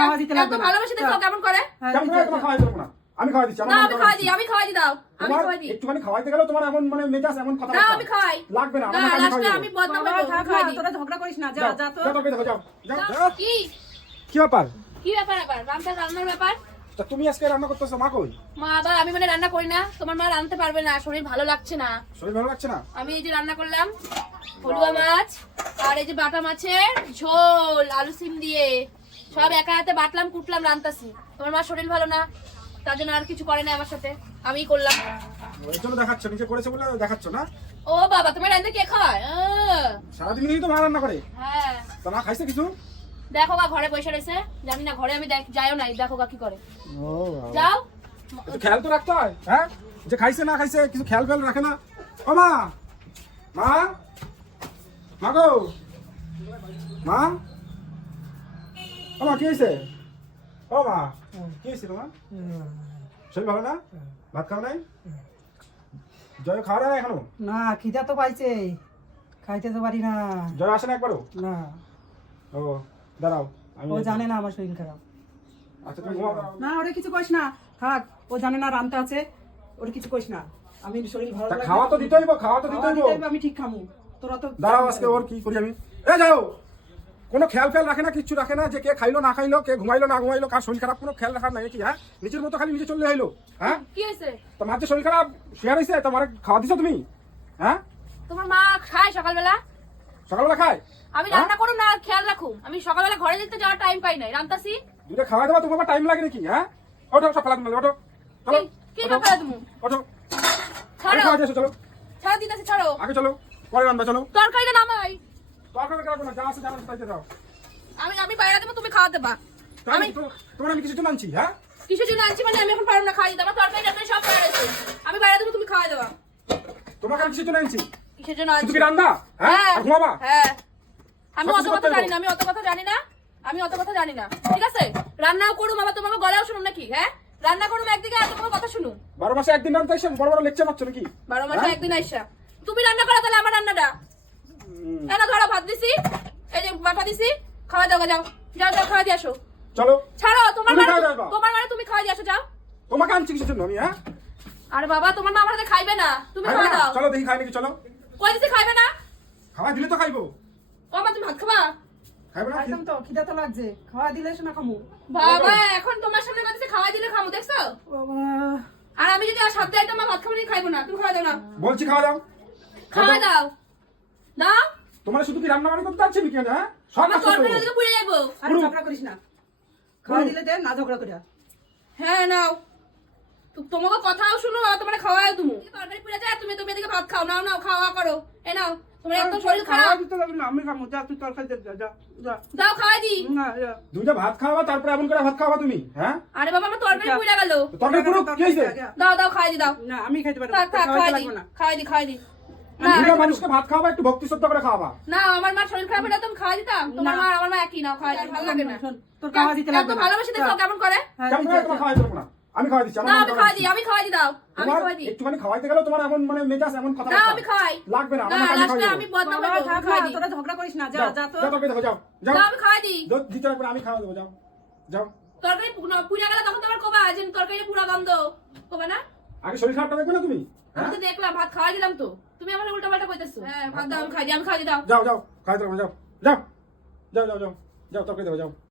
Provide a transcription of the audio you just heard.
খাওয়া দিতে লাগবে এত ভালোবাসি দেখো কেমন করে? হ্যাঁ, কেমন করে তোমার খাওয়াই দেবো না? আমি খাওয়াই দিচ্ছি মন আমি খাওয়াই দিই আমি খাওয়াই দিই দাও আমি খাওয়াই দিই। একটুখানি খাওয়াইতে গেলেও তোমার এমন মানে মেজাজ এমন কথা না আমি খাওয়াই। লাগবে না আমি বদনাম করব খাওয়াই দিই। তোরা ঝগড়া করিস না যা যা তো যাও তবে দেখো যাও যাও। কি? কি ব্যাপার? কি ব্যাপার ব্যাপার? রান্নার রান্নার ব্যাপার? তা তুমি আজকে রান্না করতেছো মা কই? মা আবার আমি মানে রান্না করি না তোমার মা রান্নাতে পারবে না শরীর ভালো লাগছে না। শরীর ভালো লাগছে না? আমি এই যে রান্না করলাম হলুয়া মাছ আর এই যে বাটা মাছের ঝোল আলু সিম দিয়ে। সব একা হাতে বাটলাম কুটলাম রান্তাছি। তোমার মা শরীর ভালো না তার জন্য আর কিছু করে না আমার সাথে। আমি করলাম। ওই জন্য দেখাচ্ছ নিজে করেছে বলে দেখাচ্ছ না? ও বাবা তোমার রান্না কে খায়? সারাদিন কিন্তু মা রান্না করে। হ্যাঁ। তা মা খাইছে কিছু? দেখো গা ঘরে বসে রয়েছে। জানি না ঘরে আমি দেখ- যাইও নাই দেখো গা কি করে। ও যাও। খেয়াল তো রাখতে হয় হ্যাঁ? যে খাইছে না খাইছে কিছু খেয়াল ফেয়াল রাখে না। ও মা! মা? মা গো? মা? ও মা কি হয়েছে ও মা কি হয়েছে তোমার? শরীর ভালো না? ভাত খাও নাই? জয় খাওয়া না এখনও? না খিদা তো পাইছে। খাইতে তো পারি না। জয় আসে না একবারও? না। ও দাঁড়াও আমি ও জানে না আমার শরীর খারাপ। আচ্ছা তুমি না ওরে কিছু কইস না। থাক ও জানে না রান্তা আছে। ওর কিছু কইস না। আমি শরীর ভালো খাওয়া তো দিতেই খাওয়া তো দিতেই দিতে আমি ঠিক খামু। তোরা তো দাঁড়াও আজকে ওর কি করি আমি? এ যাও! কোনো খেয়াল ফেয়াল রাখে না কিচ্ছু রাখে না যে কে খাইলো না খাইলো কে ঘুমাইলো না ঘুমাইলো কার শরীর খারাপ কোনো খেয়াল রাখার নাই কি হ্যাঁ? নিজের মতো খালি নিজে চললে হইল হ্যাঁ? কি হয়েছে তোমার যে শরীর খারাপ শেয়ার হয়েছে তোমার খাওয়া দিছো তুমি হ্যাঁ? তোমার মা খায় সকালবেলা? সকালবেলা খায়? আমি হ্যাঁ? রান্না করুন না খেয়াল রাখুন আমি সকালবেলা ঘরে যেতে যাওয়ার টাইম পাই নাই। রান্তাছি? দুটো খাওয়া দেওয়া তোমার টাইম লাগে নাকি হ্যাঁ? ওঠো সকালে তুমি ওঠো। চলো কি- ব্যাপার তুমি? ওঠো। ছাড়ো। খাওয়া চলো। ছাড়ো দিতেছি ছাড়ো। আগে চলো পরে রান্না চলো। তরকারিটা নামাই। তরকারি রাখব না যা আছে যা আছে দাও। আমি আমি বাইরে দেবো তুমি খাওয়া দেবা আমি আমি তোমার আমি কিছু হ্যাঁ? জন্য আনছি মানে আমি এখন পারব না খাই দিতে আমার তরকারি সব বাইরে আছে আমি বাইরে দেবো তুমি খাওয়া দেবা তোমাকে আমি কিছু জন্য আনছি। কিসের জন্য আনছি। কি রান্না? হ্যাঁ? হ্যাঁ ঘুমাবা? হ্যাঁ। আমি অত কথা জানি না আমি অত কথা জানি না আমি অত কথা জানি না ঠিক আছে? রান্নাও করুম আবার তোমাকে গলাও শুনুন নাকি হ্যাঁ? রান্না করুম একদিকে আর তোমার কথা শুনুন বারো মাসে একদিন রান্না এসে বড় বড় লেকচার পাচ্ছ নাকি? বারো মাসে হ্যাঁ? একদিন আইসা। তুমি রান্না করো তাহলে আমার রান্নাটা। এনা ধরো ভাত দিছি। এই যে মাথা দিছি খাওয়া দাও যাও। যাও যাও খাওয়া দিয়ে আসো। চলো। ছাড়ো তোমার তুমি মানে। তোমার মানে তুমি খাওয়া দিয়ে আসো যাও। তোমাকে আনছি কিছুর জন্য আমি হ্যাঁ? আরে বাবা তোমার মা আমার হাতে খাইবে না। তুমি খাওয়া দাও। চলো দেখি খাই নাকি চলো। কই দিছি খাইবে না? খাওয়া দিলে তো খাইবো। ও মা তুমি ভাত খাবা? খাইবে না খাইতাম তো খিদা তো লাগছে। খাওয়া দিলে শোনা খামু। বাবা এখন তোমার সামনে কথা খাওয়া দিলে খামো দেখছ? আর আমি যদি আর সাথে আইতাম মা ভাত খাব না খাইবো না। তুমি খাওয়া দাও না। বলছি খাওয়া দাও। খাওয়া দাও। দাও তোমার শুধু কি রান্না বান্না করতে যাচ্ছে নাকি হ্যাঁ? সব কাজ করতে হইবো। ওদিকে পুড়ে যাব আরে ঝগড়া করিস না। খাওয়া দিলে দে না ঝগড়া করিয়া হ্যাঁ নাও। তো- তোমাকে কথাও শুনো আর তোমার খাওয়াও তুমি। তরকারি পুড়ে যায় তুমি তুমি এদিকে ভাত খাও নাও নাও খাওয়া করো। এ নাও তোমার একদম শরীর খারাপ। খাওয়া দিতে লাগবে না আমি খামু যা তুই তরকারি দে যা, যা দাও খাওয়াই দি। না যা। দুইটা ভাত খাওয়া তারপরে এমন করে ভাত খাওয়া তুমি হ্যাঁ? আরে বাবা আমার তরকারি পুড়ে গেল। তরকারি পুরো কি দাও দাও খাওয়াই দি দাও। না আমি খাইতে পারি থাক থাক খাওয়াই দি। না। খাওয়াই দি খাওয়াই দি। না মানুষকে ভাত খাওয়াবা একটু ভক্তি শ্রদ্ধা করে খাওয়াবা। না আমার মা শরীর খারাপ হলে তুমি খাওয়াই দিতাম। তোমার না। মা আমার মা একই নাও খাওয়াই দি ভালো লাগে না। তোর খাওয়া দিতে লাগবে এত ভালোবাসি দেখো কেমন করে? কেমন করে তোমার খাওয়াই দেবো না? আমি খাওয়াই দিচ্ছি না আমি খাওয়াই দি আমি খাওয়াই দি দাও আমি খাওয়াই দি একটুখানি খাওয়াইতে গেলে তোমার এমন মানে মেজাজ এমন কথা না আমি খাওয়াই। লাগবে না না আমার আমি আমি দেবো। বাবা, করব খাওয়াই না, তোরা ঝগড়া করিস না। যা যা তো যাও তরকারি দেখো যাও যাও। আমি খাওয়াই দি যাও, দিতে লাগবে আমি খাওয়া দেবো যাও যাও। তরকারি পু- গেলে তখন তোমার কবা যে তরকারি পুরা গন্ধ। কবা না? আগে শরীর খারাপটা দেখবে না তুমি? আমি হ্যাঁ? তো দেখলাম ভাত খাওয়াই দিলাম তো। তুমি আমার উল্টা পাল্টা কইতেছো। হ্যাঁ ভাত দাও আমি খাই দি আমি খাই দি দাও। যাও যাও খাই দাও যাও। যাও যাও যাও যাও যাও তরকারি দাও যাও।